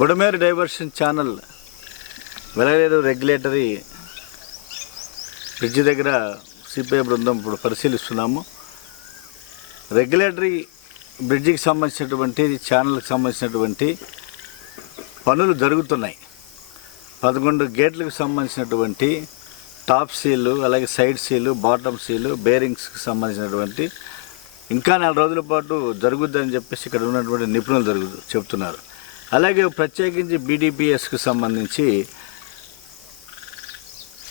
Budameru diversion channel Velagaleru regulatory bridge దగ్గర CPI బృందం ఇప్పుడు పరిశీలిస్తున్నాము. రెగ్యులేటరీ బ్రిడ్జికి సంబంధించినటువంటి ఛానల్కి సంబంధించినటువంటి పనులు జరుగుతున్నాయి. పదకొండు గేట్లకు సంబంధించినటువంటి టాప్ సీలు అలాగే సైడ్ సీలు బాటమ్ సీలు బేరింగ్స్కి సంబంధించినటువంటి ఇంకా నెల రోజుల పాటు జరుగుద్దని చెప్పేసి ఇక్కడ ఉన్నటువంటి నిపుణులు జరుగు చెప్తున్నారు. అలాగే ప్రత్యేకించి బీడీపీఎస్కు సంబంధించి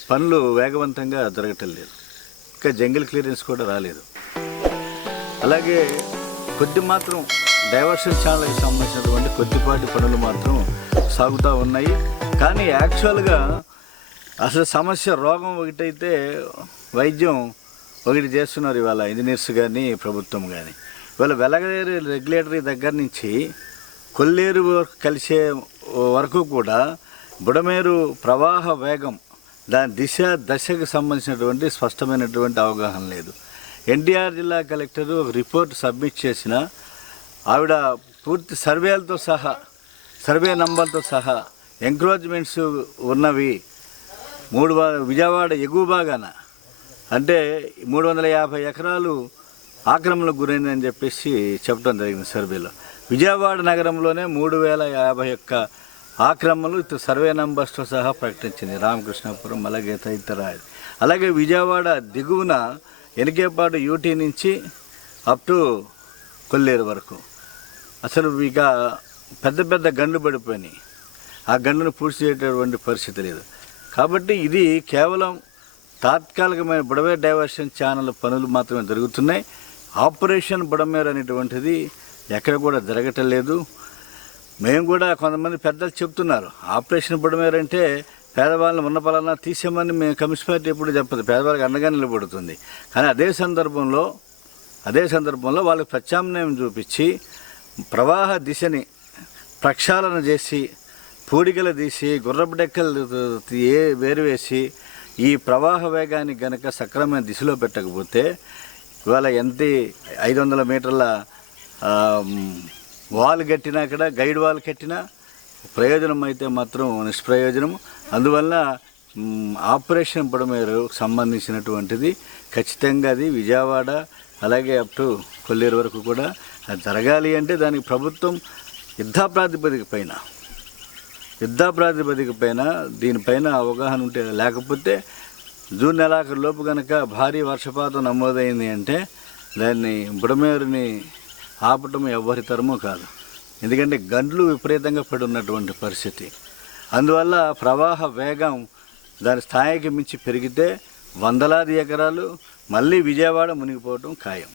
పనులు వేగవంతంగా జరగటం లేదు. ఇంకా జంగిల్ క్లియరెన్స్ కూడా రాలేదు. అలాగే కొద్ది మాత్రం డైవర్షన్ ఛానల్కి సంబంధించినటువంటి కొద్దిపాటి పనులు మాత్రం సాగుతూ ఉన్నాయి. కానీ యాక్చువల్గా అసలు సమస్య రోగం ఒకటైతే వైద్యం ఒకటి చేస్తున్నారు ఇవాళ ఇంజనీర్స్ కానీ ప్రభుత్వం కానీ ఇవాళ వెలగలేరు రెగ్యులేటరీ దగ్గర నుంచి కొల్లేరు కలిసే వరకు కూడా బుడమేరు ప్రవాహ వేగం దాని దిశ దశకు సంబంధించినటువంటి స్పష్టమైనటువంటి అవగాహన లేదు. ఎన్టీఆర్ జిల్లా కలెక్టర్ ఒక రిపోర్ట్ సబ్మిట్ చేసిన ఆవిడ పూర్తి సర్వేలతో సహా సర్వే నంబర్తో సహా ఎంక్రోచ్మెంట్స్ ఉన్నవి మూడు విజయవాడ ఎగువ భాగాన. అంటే మూడు వందల యాభై ఎకరాలు ఆక్రమణకు గురైందని చెప్పేసి చెప్పడం జరిగింది సర్వేలో. విజయవాడ నగరంలోనే మూడు వేల యాభై ఒక్క ఆక్రమణలు ఇటు సర్వే నంబర్స్తో సహా ప్రకటించింది రామకృష్ణాపురం అలాగే తదితర అలాగే విజయవాడ దిగువన ఎనికేపాటు యూటీ నుంచి అప్ టు కొల్లేరు వరకు. అసలు ఇక పెద్ద పెద్ద గండ్లు పడిపోయినాయి. ఆ గండును పూర్తి చేయటటువంటి పరిస్థితి లేదు. కాబట్టి ఇది కేవలం తాత్కాలికమైన బుడవే డైవర్షన్ ఛానల్ పనులు మాత్రమే జరుగుతున్నాయి. ఆపరేషన్ బుడమేర్ అనేటువంటిది ఎక్కడ కూడా జరగటం లేదు. మేము కూడా కొంతమంది పెద్దలు చెప్తున్నారు ఆపరేషన్ బుడమేర్ అంటే పేదవాళ్ళని ఉన్న పలానా తీసేమని మేము కమిషన్ పార్టీ ఎప్పుడు చెప్పదు పేదవాళ్ళకి అండగా నిలబడుతుంది. కానీ అదే సందర్భంలో అదే సందర్భంలో వాళ్ళకి ప్రత్యామ్నాయం చూపించి ప్రవాహ దిశని ప్రక్షాళన చేసి పూడికలు తీసి గుర్రపు డెక్కలు ఏ వేరువేసి ఈ ప్రవాహ వేగాన్ని గనక సక్రమైన దిశలో పెట్టకపోతే ఇవాళ ఎంత ఐదు వందల మీటర్ల వాల్ కట్టినా కూడా గైడ్ వాల్ కట్టినా ప్రయోజనం అయితే మాత్రం నిష్ప్రయోజనం అందువల్ల ఆపరేషన్ ఆపరేషన్ బుడమేరు సంబంధించినటువంటిది ఖచ్చితంగా అది విజయవాడ అలాగే అప్ టు కొల్లేరు వరకు కూడా అది జరగాలి అంటే దానికి ప్రభుత్వం యుద్ధ ప్రాతిపదిక పైన యుద్ధ ప్రాతిపదిక పైన దీనిపైన అవగాహన ఉంటే లేకపోతే జూన్ నెలాఖరు లోపు కనుక భారీ వర్షపాతం నమోదైంది అంటే దాన్ని బుడమేరుని ఆపటం ఎవరి తరమో కాదు. ఎందుకంటే గండ్లు విపరీతంగా పడి ఉన్నటువంటి పరిస్థితి. అందువల్ల ప్రవాహ వేగం దాని స్థాయికి మించి పెరిగితే వందలాది ఎకరాలు మళ్ళీ విజయవాడ మునిగిపోవడం ఖాయం.